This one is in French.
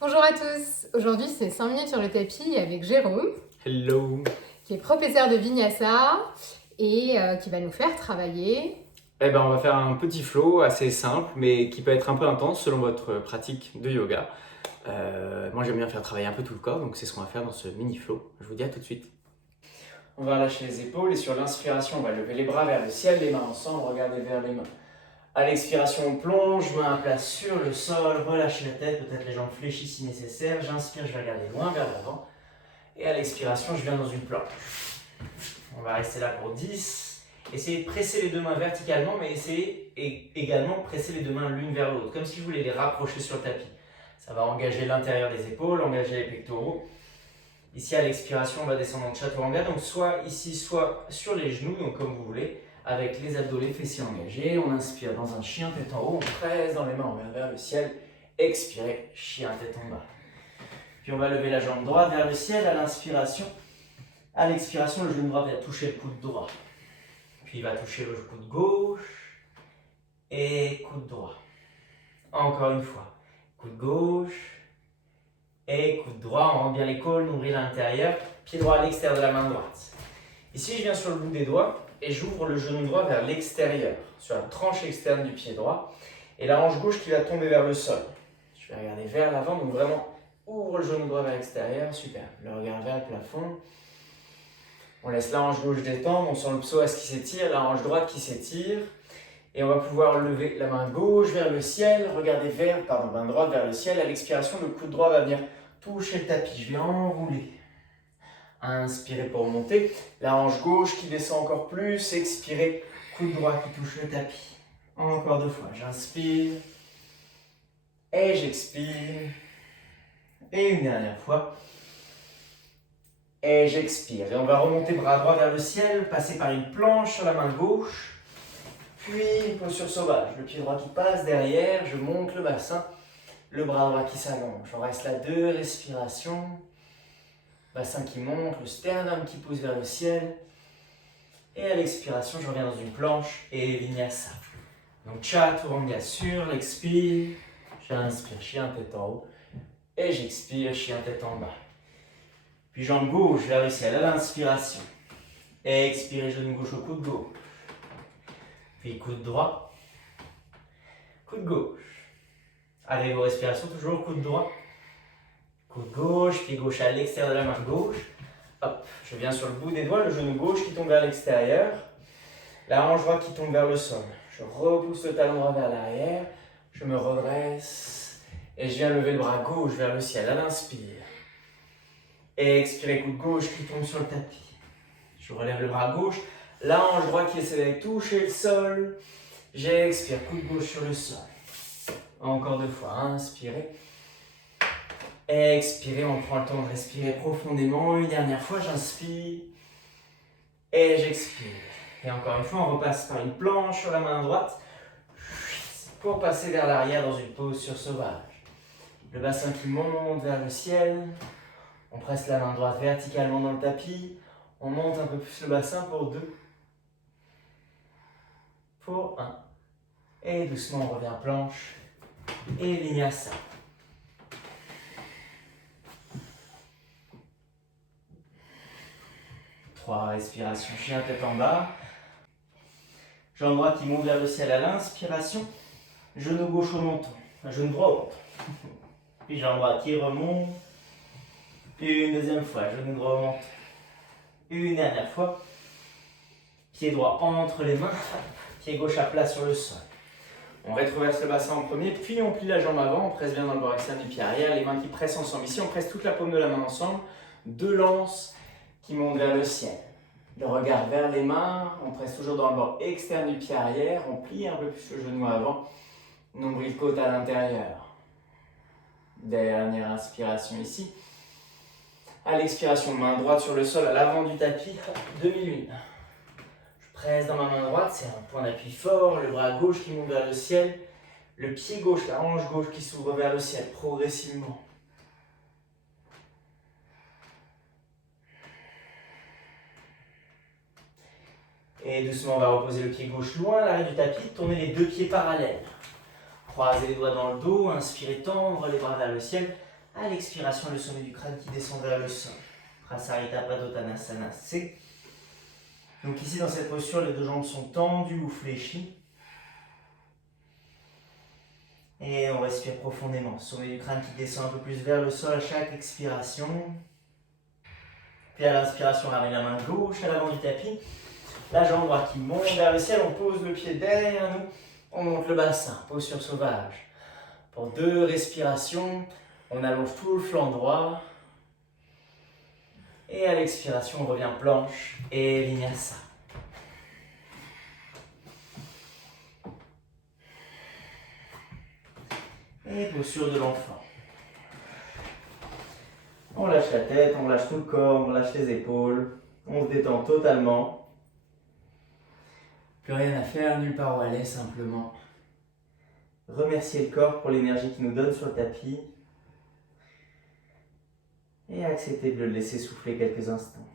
Bonjour à tous, aujourd'hui c'est 5 minutes sur le tapis avec Jérôme, Hello. qui est professeur de Vinyasa et qui va nous faire travailler. On va faire un petit flow assez simple, mais qui peut être un peu intense selon votre pratique de yoga. Moi, j'aime bien faire travailler un peu tout le corps, donc c'est ce qu'on va faire dans ce mini flow. Je vous dis à tout de suite. On va relâcher les épaules et sur l'inspiration, on va lever les bras vers le ciel, les mains ensemble, regardez vers les mains. À l'expiration, on plonge, main à plat sur le sol, relâchez la tête, peut-être les jambes fléchies si nécessaire. J'inspire, je vais regarder loin vers l'avant. Et à l'expiration, je viens dans une planche. On va rester là pour 10. Essayez de presser les deux mains verticalement, mais essayez également de presser les deux mains l'une vers l'autre, comme si vous voulez les rapprocher sur le tapis. Ça va engager l'intérieur des épaules, engager les pectoraux. Ici, à l'expiration, on va descendre en chaturanga, donc soit ici, soit sur les genoux, donc comme vous voulez, avec les abdos, les fessiers engagés. On inspire dans un chien tête en haut, on presse dans les mains, on va vers le ciel. Expirez, chien tête en bas. Puis on va lever la jambe droite vers le ciel à l'inspiration. À l'expiration, le genou droit va toucher le coude droit. Puis il va toucher le coude gauche et coude droit. Encore une fois. Coude gauche et coude droit. On rentre bien les cônes, nombril à l'intérieur. Pied droit à l'extérieur de la main droite. Ici, je viens sur le bout des doigts et j'ouvre le genou droit vers l'extérieur, sur la tranche externe du pied droit. Et la hanche gauche qui va tomber vers le sol. Je vais regarder vers l'avant, donc vraiment ouvre le genou droit vers l'extérieur. Super. Le regard vers le plafond. On laisse la hanche gauche détendre, on sent le psoas qui s'étire, la hanche droite qui s'étire. Et on va pouvoir lever la main gauche vers le ciel, regarder main droite vers le ciel. À l'expiration, le coude droit va venir toucher le tapis. Je vais enrouler. Inspirez pour monter. La hanche gauche qui descend encore plus. Expirez, coude droit qui touche le tapis. Encore 2 fois. J'inspire. Et j'expire. Et une dernière fois. Et j'expire. Et on va remonter bras droit vers le ciel, passer par une planche sur la main gauche, puis une posture sauvage. Le pied droit qui passe derrière, je monte le bassin, le bras droit qui s'allonge. On reste là 2 respirations. Bassin qui monte, le sternum qui pousse vers le ciel. Et à l'expiration, je reviens dans une planche et vinyasa. Donc chaturanga sur l'expire. J'inspire, chien tête en haut. Et j'expire, chien tête en bas. Puis jambe gauche vers le ciel à l'inspiration. Expirez, genou gauche au coude gauche. Puis coude droit. Coude gauche. Avec vos respirations, toujours coude droit. Coude gauche, pied gauche à l'extérieur de la main gauche. Hop, je viens sur le bout des doigts, le genou gauche qui tombe vers l'extérieur. La hanche droite qui tombe vers le sol. Je repousse le talon droit vers l'arrière. Je me redresse. Et je viens lever le bras gauche vers le ciel à l'inspire. Et expirez, coude gauche qui tombe sur le tapis. Je relève le bras gauche, la hanche droite qui essaie de toucher le sol. J'expire, coude gauche sur le sol. Encore 2 fois, inspirez. Expirez, on prend le temps de respirer profondément. Une dernière fois, j'inspire. Et j'expire. Et encore une fois, on repasse par une planche sur la main droite pour passer vers l'arrière dans une posture sauvage. Le bassin qui monte vers le ciel. On presse la main droite verticalement dans le tapis. On monte un peu plus le bassin pour 2. Pour 1. Et doucement, on revient planche. Et vinyasa. Trois respirations, chien tête en bas. Jambe droite qui monte vers le ciel à l'inspiration. Genou gauche au menton. Genou droit au menton. Puis jambe droite qui remonte. Puis une deuxième fois, genou droit au menton. Une dernière fois. Pied droit entre les mains. Pied gauche à plat sur le sol. On rétroverse le bassin en premier, puis on plie la jambe avant, on presse bien dans le bord externe du pied arrière, les mains qui pressent ensemble. Ici, on presse toute la paume de la main ensemble. 2 lances qui montent vers le ciel. Le regard vers les mains, on presse toujours dans le bord externe du pied arrière, on plie un peu plus le genou avant. Nombril côte à l'intérieur. Dernière inspiration ici. À l'expiration, main droite sur le sol à l'avant du tapis, demi-lune. Je presse dans ma main droite, c'est un point d'appui fort, le bras gauche qui monte vers le ciel, le pied gauche, la hanche gauche qui s'ouvre vers le ciel progressivement. Et doucement, on va reposer le pied gauche loin à l'arrière du tapis, tourner les 2 pieds parallèles. Croisez les doigts dans le dos, inspirez, tendre les bras vers le ciel. À l'expiration, le sommet du crâne qui descend vers le sol. Prasarita Padottanasana, c'est. Donc ici, dans cette posture, les deux jambes sont tendues ou fléchies. Et on respire profondément. Sommet du crâne qui descend un peu plus vers le sol à chaque expiration. Puis à l'inspiration, on ramène la main gauche à l'avant du tapis. La jambe droite qui monte vers le ciel. On pose le pied derrière nous. On monte le bassin. Posture sauvage. Pour 2 respirations, on allonge tout le flanc droit. Et à l'expiration, on revient planche et vinyasa. Et posture de l'enfant. On lâche la tête, on lâche tout le corps, on lâche les épaules. On se détend totalement. Plus rien à faire, nulle part où aller, simplement. Remercier le corps pour l'énergie qu'il nous donne sur le tapis. Et accepter de le laisser souffler quelques instants.